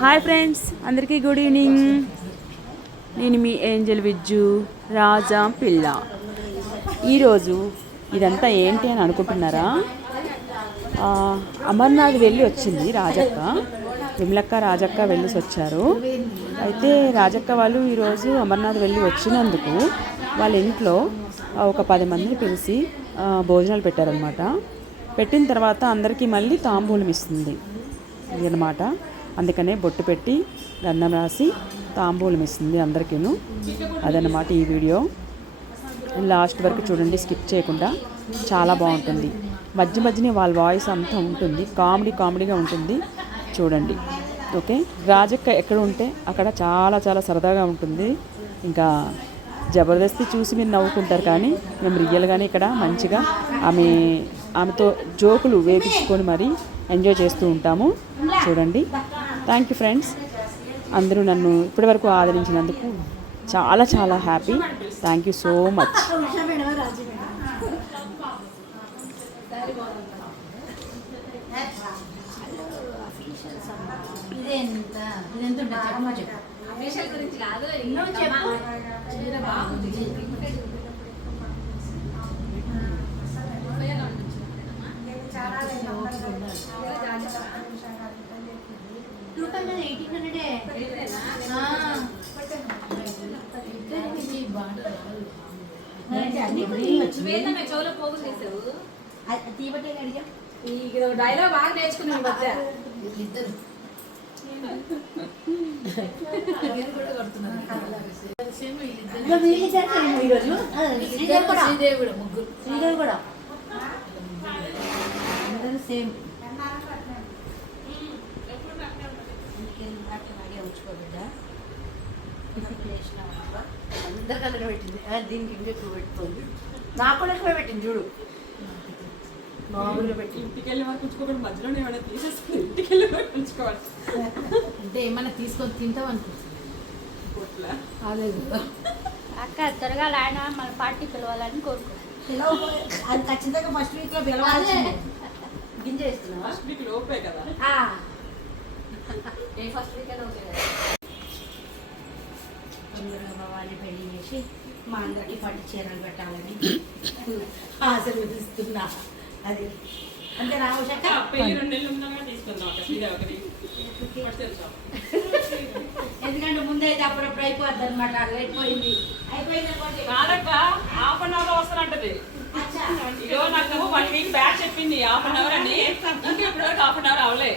Hi friends, అందరికీ good evening. నేను మీ Angel Vijju రాజా పిల్ల. ఈరోజు ఇదంతా ఏంటి అని అనుకుంటున్నారా? అమర్నాథ్ వెళ్ళి వచ్చింది రాజక్క, విమలక్క రాజక్క వెళ్ళేసి వచ్చారు. అయితే రాజక్క వాళ్ళు ఈరోజు అమర్నాథ్ వెళ్ళి వచ్చినందుకు వాళ్ళ ఇంట్లో ఒక 10 మందిని పిలిచి భోజనాలు పెట్టారనమాట. పెట్టిన తర్వాత అందరికీ మళ్ళీ తాంబూలం ఇస్తుంది అన్నమాట. అందుకనే బొట్టు పెట్టి గంధం రాసి తాంబూలం ఇస్తుంది అందరికీను. అదన్నమాట ఈ వీడియో. లాస్ట్ వరకు చూడండి, స్కిప్ చేయకుండా. చాలా బాగుంటుంది. మధ్య మధ్యనే వాళ్ళ వాయిస్ అంతా ఉంటుంది, కామెడీగా ఉంటుంది. చూడండి, ఓకే. రాజక్క ఎక్కడ ఉంటే అక్కడ చాలా చాలా సరదాగా ఉంటుంది. ఇంకా జబర్దస్త్ చూసి మీరు నవ్వుకుంటారు, కానీ మేము రియల్గానే ఇక్కడ మంచిగా ఆమెతో జోకులు వేపించుకొని మరీ ఎంజాయ్ చేస్తూ ఉంటాము. చూడండి. థ్యాంక్ యూ ఫ్రెండ్స్, అందరూ నన్ను ఇప్పటివరకు ఆదరించినందుకు చాలా చాలా happy. Thank you so much. Dialogue బాగా నేర్చుకున్నాం మధ్య ఇద్దరు. శ్రీదేవి కూడా సేమ్. అందరికన్నా పెట్టింది, దీనికి ఇంకెక్కువ పెట్టుకోండి. నాకు కూడా ఎక్కువ పెట్టింది చూడు. మామూలుగా పెట్టి ఇంటికి వెళ్ళి వరకు ఉంచుకోకుండా మధ్యలోనే ఏమైనా తీసేసుకుని ఇంటికి వెళ్ళి వరకు ఉంచుకోవాలి. అంటే ఏమన్నా తీసుకొని తింటాం అనుకుంటుంది. అదే అక్క త్వరగా ఆయన మన పార్టీ పిలవాలని కోరుకుంటున్నాను. అది ఖచ్చితంగా ఫస్ట్ వీక్ లో పిలవాలి. గింజ వేస్తున్నావా? ఫస్ట్ వీక్ లోపే కదా. ఏ ఫస్ట్ వీక్ అయినా ఓకే కదా. తొందరగా భవాని పెళ్లి చేసి మా అందరికి పట్టు చీరలు పెట్టాలని ఆశీర్వదిస్తున్నా. అది అంటే రావశాక పెళ్లి 2 నెలలు ఉన్నాగా తీసుకుందాం అక్క శ్రీదేవి. ఎందుకంటే ముందైతే అప్పుడప్పుడు అయిపోద్ది అనమాట. అయిపోయింది కాదక్క, హాఫ్ అన్ అవర్ వస్తానంటది. ఇగో నాకు 1 వీక్ బ్యాక్ చెప్పింది హాఫ్ అన్ అవర్ అని. ఇంకా ఇప్పుడు హాఫ్ అన్ అవర్ అవలే.